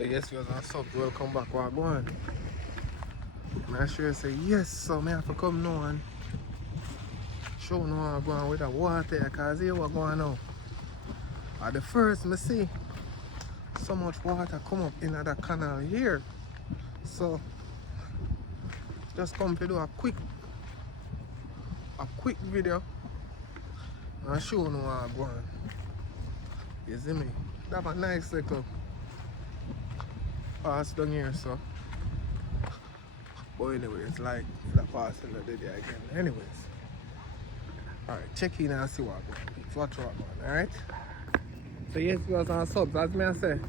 Yes, you guys are welcome back. What go on? I sure say yes, so I have to come now and show no what go on with the water because here what going on. At the first I see so much water come up in the canal here. So just come to do a quick video and show no what go on. You see me? That's a nice little pass down here, so. But anyway, it's like the pass in the day again. Anyways. Alright, check in and see what going. Watch what going, alright? So yes, guys and subs, as me I say,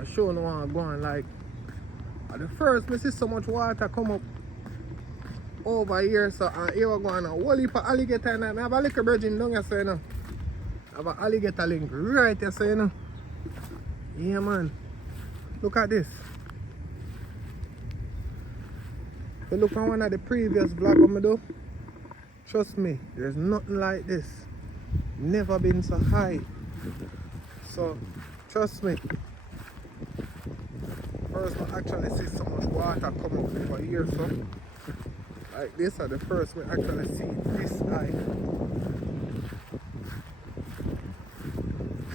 I show no what going. Like at the first I see so much water come up over here, so here we going a whole heap of alligator in there. I have a little virgin down here, so you know. I have an alligator link right here, so you know. Yeah man. Look at this. So look at one of the previous vlogs I do. Trust me, there's nothing like this. Never been so high. So trust me. First I actually see so much water come up over here, so like this are the first we actually see this high.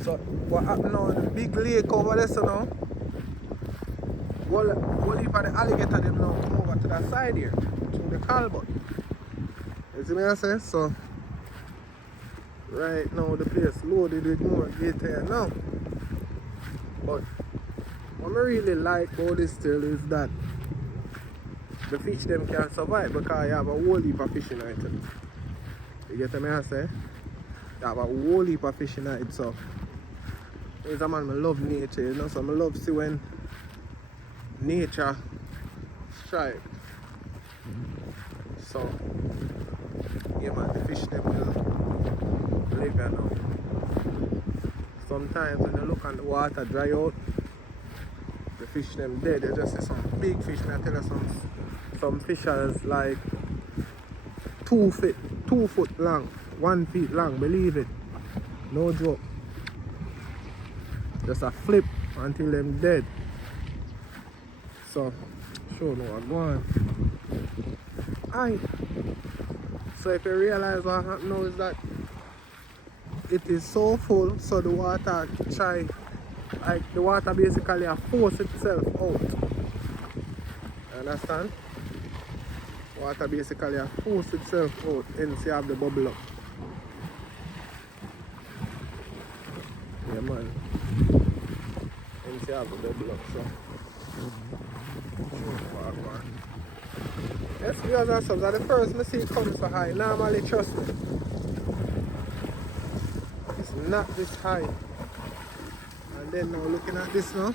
So what happened now in the big lake over there, so now what if the alligator them now come over to that side here, to the Calbot. You see me I say? So right now the place loaded with more gator now. But what I really like about this still is that the fish them can survive because you have a whole heap of fish in it. You get me I say? You have a whole heap of fish in it, so as a man I love nature, you know, so I love see when nature strike. So yeah man, the fish them will live here now. Sometimes when you look on the water dry out, the fish them dead. You just see some big fish. I tell you some fish are like 2 foot long, 1 feet long, believe it. No joke. Just a flip until them dead. So sure no what going. Aye. So if you realize what happened now is that it is so full, so the water the water basically force itself out. You understand? Water basically force itself out, hence you have the bubble up. Yeah man. Hence you have the bubble up, so. Yes, viewers and subs, at the first I see it come so high. Normally, trust me, it's not this high. And then now looking at this now.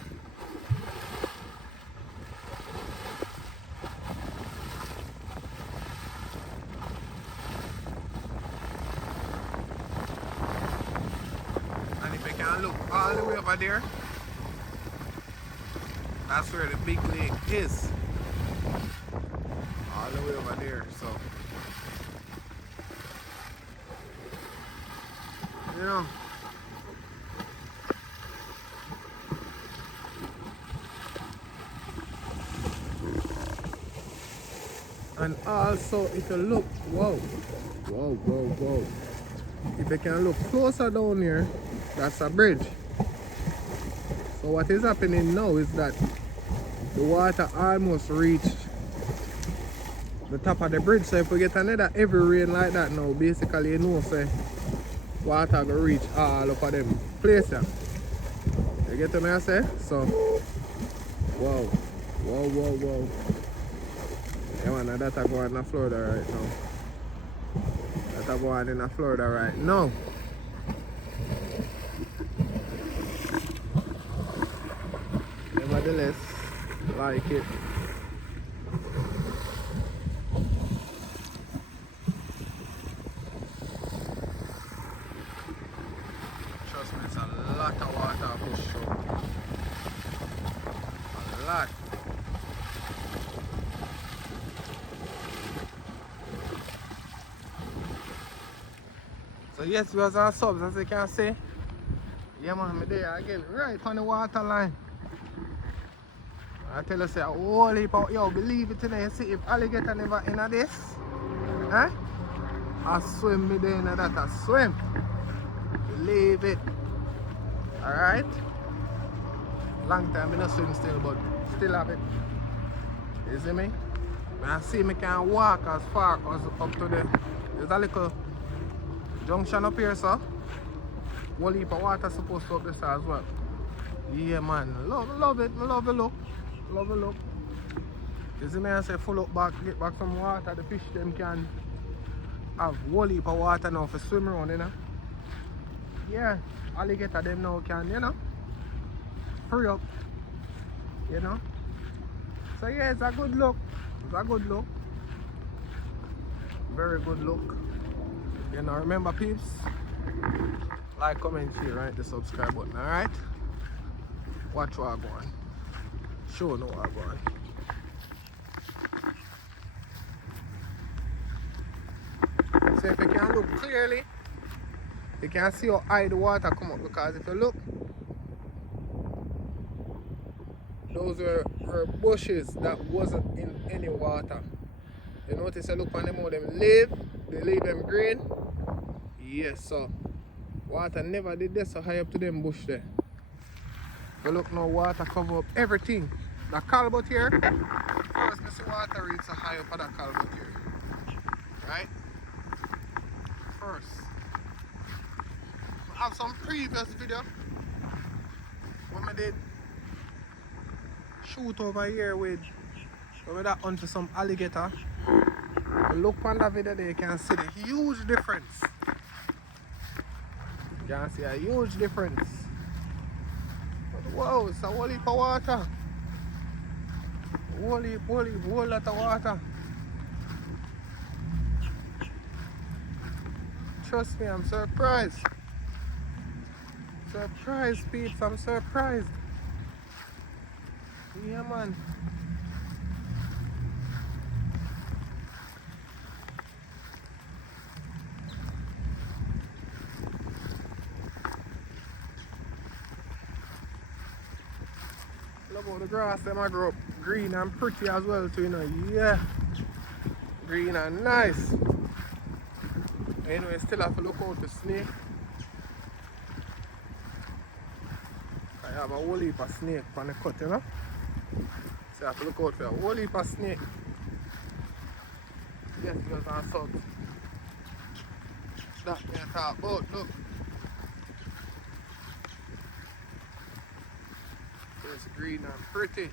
And if you can look all the way over there, that's where the big lake is. All the way over there, so you know. And also if you look, whoa, if you can look closer down here, that's a bridge. So what is happening now is that the water almost reached the top of the bridge. So if we get another heavy rain like that now, basically you know say water will reach all up of them places. You get what I say? So whoa. Yeah man, that's going in Florida right now. That's going in Florida right now. Nevertheless, like it. Trust me, it's a lot of water for sure. A lot. So yes, viewers and subs, as you can see, yeah man, I'm there again, right on the water line. I tell you, say, a whole heap of, yo, believe it today, see if alligator never in this, eh? I swim me there in that, I swim. Believe it. Alright? Long time I not swim still, but still have it. You see me? When I see me can walk as far as up to there's a little junction up here, so whole heap of water supposed to up this as well. Yeah, man. Love it. Love the look. Love the look. You see me, I say full up back, get back some water. The fish them can have whole heap of water now for swim around, you know. Yeah, alligator them now can, you know, free up, you know. So yeah, it's a good look. It's a good look. Very good look. You know, remember peeps, like, comment, share, right, the subscribe button, alright? Watch what I go on. Show no what I go on. So if you can look clearly, you can see how high the water come up, because if you look, those were bushes that wasn't in any water. You notice I look on them how them live, they leave them green. Yes, so water never did this so high up to them bush there. But look now, water cover up everything. The culvert here, first I see water reach so high up at the culvert here. Right? First. I have some previous video when I did shoot over here with that onto some alligator. Look on that video there, you can see the huge difference. You can see a huge difference. Whoa, it's a whole heap of water. Whole lot of water. Trust me, I'm surprised. Surprised, peeps, I'm surprised. Yeah, man. Love how the grass them I grow up green and pretty as well too, you know. Yeah. Green and nice. Anyway, still have to look out the snake. I have a whole heap of snake on the cut, you know. So I have to look out for a whole heap of snake. Yes, goes on south. That me I talk about, look. It's green and pretty.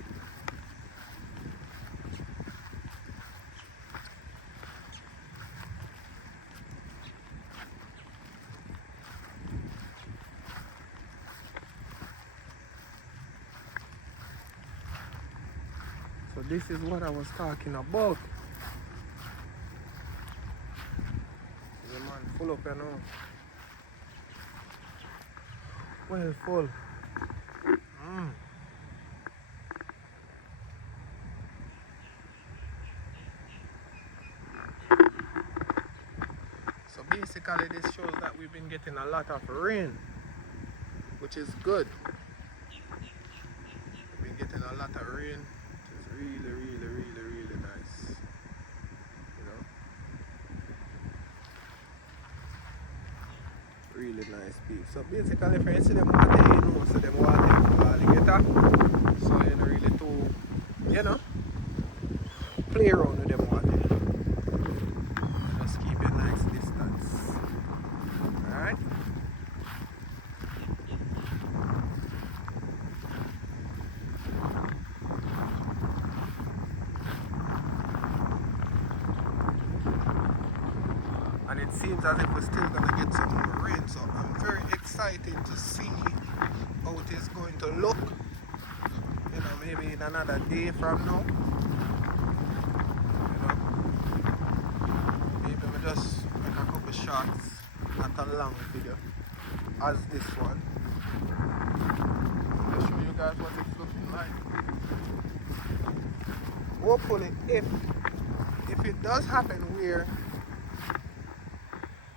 So this is what I was talking about. The man full up, you know. Well full. So basically this shows that we've been getting a lot of rain, which is good. We've been getting a lot of rain, which is really nice. You know? Really nice peeps. So basically if you see them water, you know, so them water alligator. So you don't really too, you know, play around with them water. Just keep a nice distance. Alright? And it seems as if we're still gonna get some more rain, so I'm very excited to see how it is going to look. You know, maybe in another day from now. Just make a couple shots, not a long video as this one. I'll show you guys what it's looking like. Hopefully, if it does happen where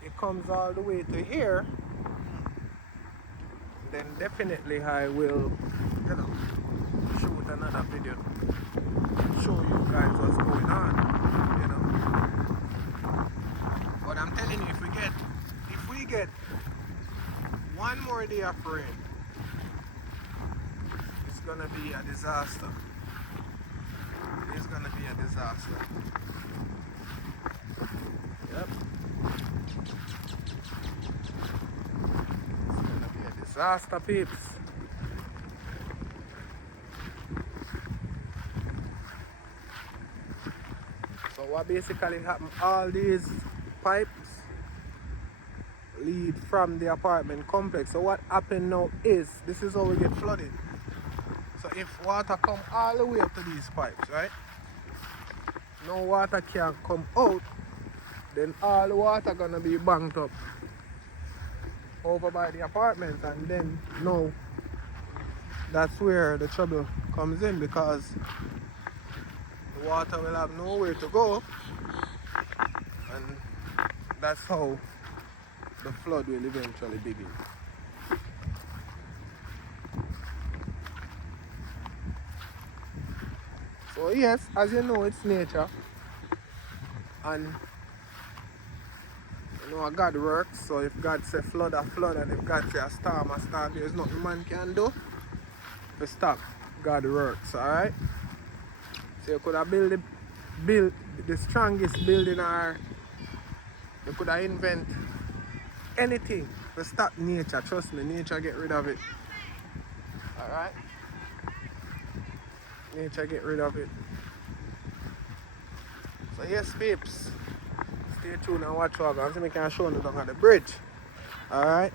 it comes all the way to here, then definitely I will, you know, shoot another video, show you guys what's going on, you know. But I'm telling you, if we get one more day of rain, it's gonna be a disaster. It's gonna be a disaster. Yep. It's gonna be a disaster, peeps. So what basically happened, all these pipes lead from the apartment complex. So what happened now is, this is how we get flooded. So if water come all the way up to these pipes, right? No water can come out, then all the water gonna be banked up over by the apartment, and then no, that's where the trouble comes in, because the water will have nowhere to go, and that's how the flood will eventually begin. So yes, as you know, it's nature, and you know God works. So if God say flood, a flood, and if God say a storm, there's nothing man can do to stop God works. Alright? So you could have build the strongest building, or you could have invent anything to stop nature. Trust me, nature get rid of it. Alright? Nature get rid of it. So yes, peeps, stay tuned and watch what I'm going to show you down at the bridge. Alright?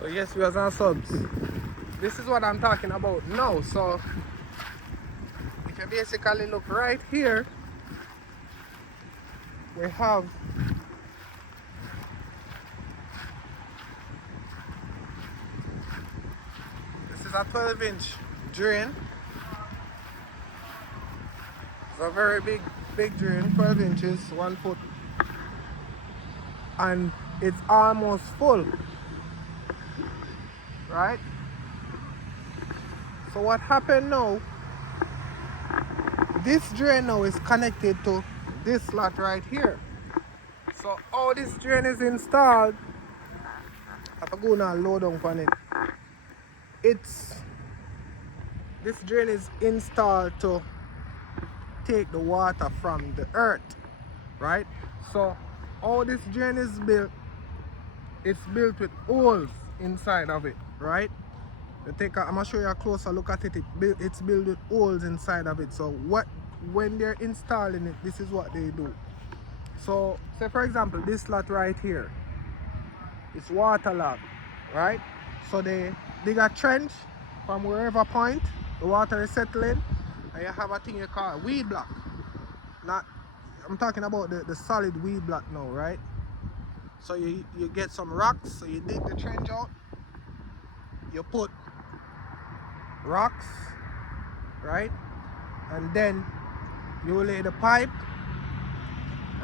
So yes, viewers and subs, this is what I'm talking about now. So if you basically look right here, we have this is a 12-inch drain. It's a very big drain, 12 inches, 1 foot, and it's almost full. Right? So what happened now, this drain now is connected to this lot right here. So all this drain is installed, I have to go now load down on it. This drain is installed to take the water from the earth, right? So all this drain is built, it's built with holes inside of it, right? I'm gonna show you a closer look at it. It's built with holes inside of it. So when they're installing it, this is what they do. So say for example, this lot right here, it's waterlogged, right? So they dig a trench from wherever point the water is settling, and you have a thing you call a weed block. Not, I'm talking about the solid weed block now, right? So you get some rocks, so you dig the trench out, you put rocks, right? And then you lay the pipe,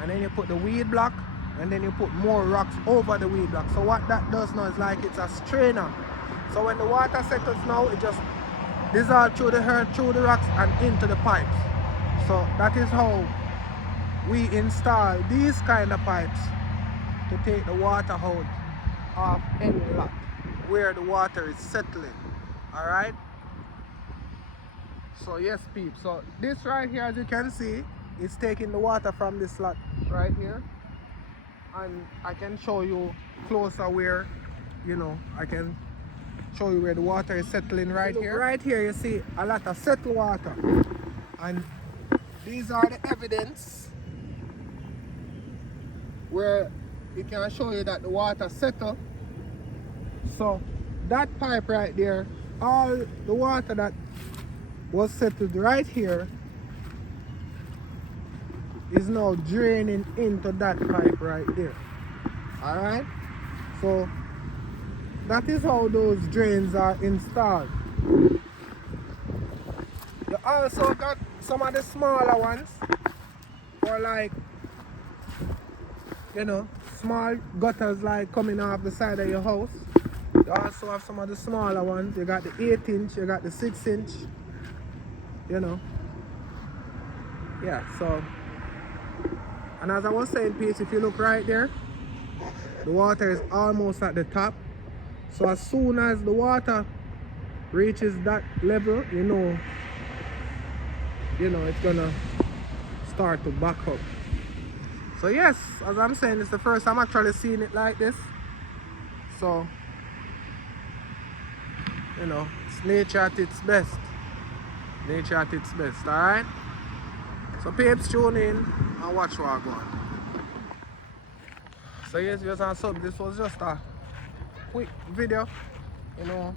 and then you put the weed block, and then you put more rocks over the weed block. So what that does now is like it's a strainer. So when the water settles now, it just dissolves through the earth, through the rocks, and into the pipes. So that is how we install these kind of pipes to take the water out of any lot where the water is settling. Alright? So yes, peeps, so this right here, as you can see, is taking the water from this lot right here, and I can show you closer where, you know, I can show you where the water is settling right here. Right here you see a lot of settled water, and these are the evidence where it can show you that the water settled. So that pipe right there, all the water that was settled right here is now draining into that pipe right there. Alright? So that is how those drains are installed. You also got some of the smaller ones for like, you know, small gutters like coming off the side of your house. You also have some of the smaller ones. You got the 8-inch, you got the 6-inch, you know. Yeah, so, and as I was saying, Pete, if you look right there, the water is almost at the top. So as soon as the water reaches that level, you know it's gonna start to back up. So yes, as I'm saying, it's the first time I'm actually seeing it like this. So, you know, it's nature at its best. Nature at its best, alright? So peeps, tune in and watch what I go on. So yes, viewers and subs, this was just a quick video, you know,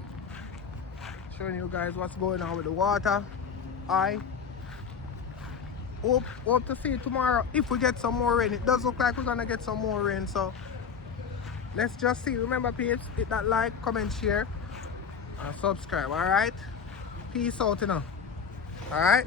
showing you guys what's going on with the water. I hope to see you tomorrow if we get some more rain. It does look like we're gonna get some more rain, so let's just see. Remember, peeps, hit that like, comment, share, and subscribe. Alright? Peace out, you know. Alright?